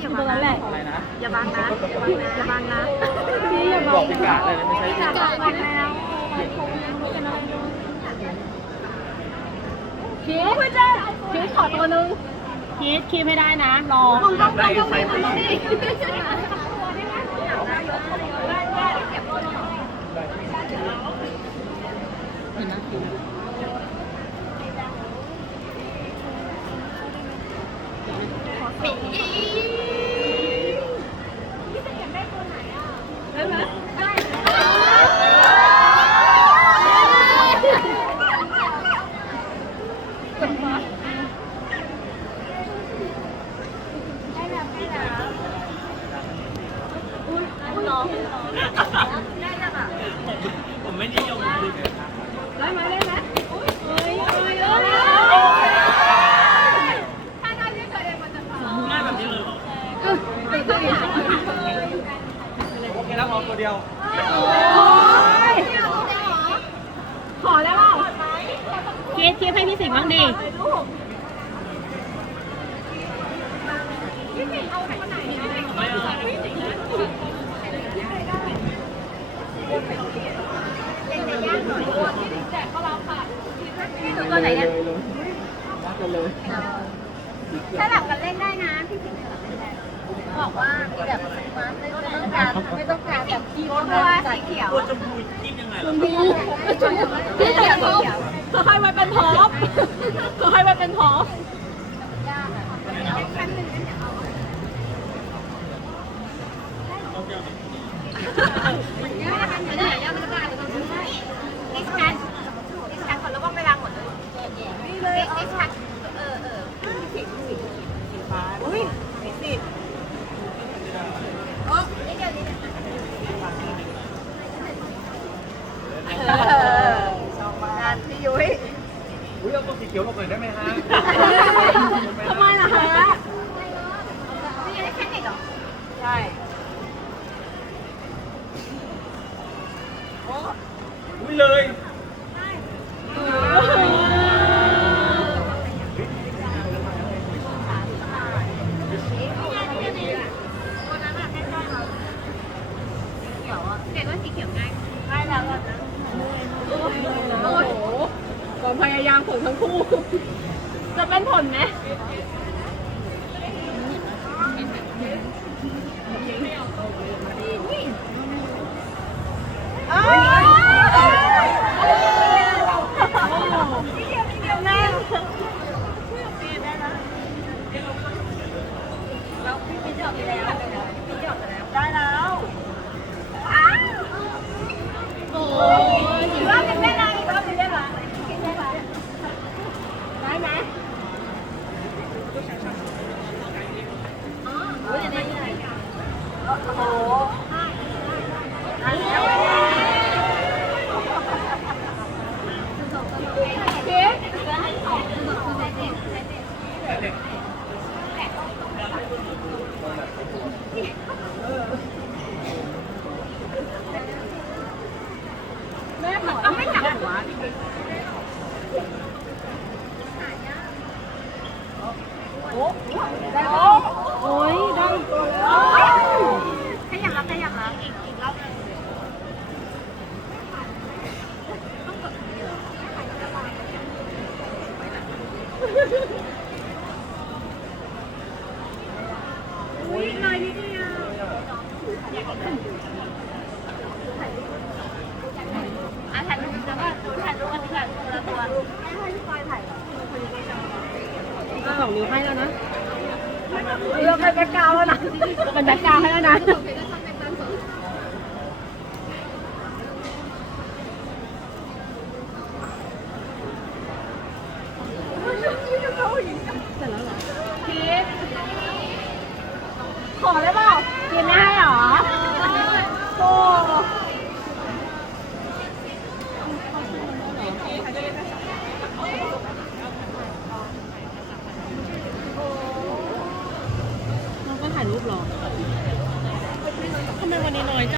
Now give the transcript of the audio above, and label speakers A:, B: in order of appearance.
A: อยู่ตรงนั้นแหละ
B: อะไรนะ
A: อย่าบังนะ อย่าบังนะ
B: พี่อย่าบอกพิกัดเลยนะไม่ใช่
A: อย่าบังแล้วคิดคิดขอตัวนึงคิดคิดไม่ได้นะรอ
B: ได้ใช้ไหมผ มไม่นิยมเลย
A: ได้ไหมได้ไหมเฮ้ยเฮ้ยเฮ้ย
B: ง่ายแบบนี้เลย
A: ติดตัวอีก
B: โอเคแล้วพอตัวเดียว
A: โอ้ยขอแล้วเปล่าคิดคิดให้พี่สิงห์บ้างดิ
C: ตัวไหนเนี่ย
B: วัดกันเลย
C: สลับกันเล่นได้นะ พี่สิงห์สลับเล่นได้ บอกว่ามีแบบมา ไม่ต้องการไม่ต้องการแบบกีตัวสีเขียว
B: ชมพูจิ้มยังไงล่ะ
A: พี่เสียงเขาให้ไว้เป็นท็อปเขาให้ไว้เป็นท็อป
C: ดิสคันดิสคันคนระวังเวลาหมดเลยนี่เลยดิสคันเออเอออุ้ยสิโอ้นี่เดียวนี้เออ ชอบมากพี่ยุ้ย
B: อุ้ยเอาตัวสีเขียวลงหน่อยได้ไหมฮะ
A: ทำไมล่ะฮะ
C: พี่ยุ้ยแค่เด็กเหรอ
A: ใช่
B: เด็
C: กว่าสีเขียวง่าย
A: ได้แล้วนะโอ้โหความพยายามของทั้งคู่ จะเป็นผลไหมได้แล้ว โอ้ย
C: อีกรอบหนึงได้ไหมอีกรอบหนึงได้ไหมได้ไหม
A: ได้ไหม
C: โอ้โห
A: คิดแม่บอกเอาไม่จับหัวได้ โอ้ยได้
C: ขยับแล้วขยับแล้วอีกอีกรอบหนึง
A: อุ้ยลายนิดเดีย
C: เราเป็นแบ็คกรา
A: วแล้วนะเป็นแบ็คกราวให้แล้วนะขอได้เปล่าเกินได้อะ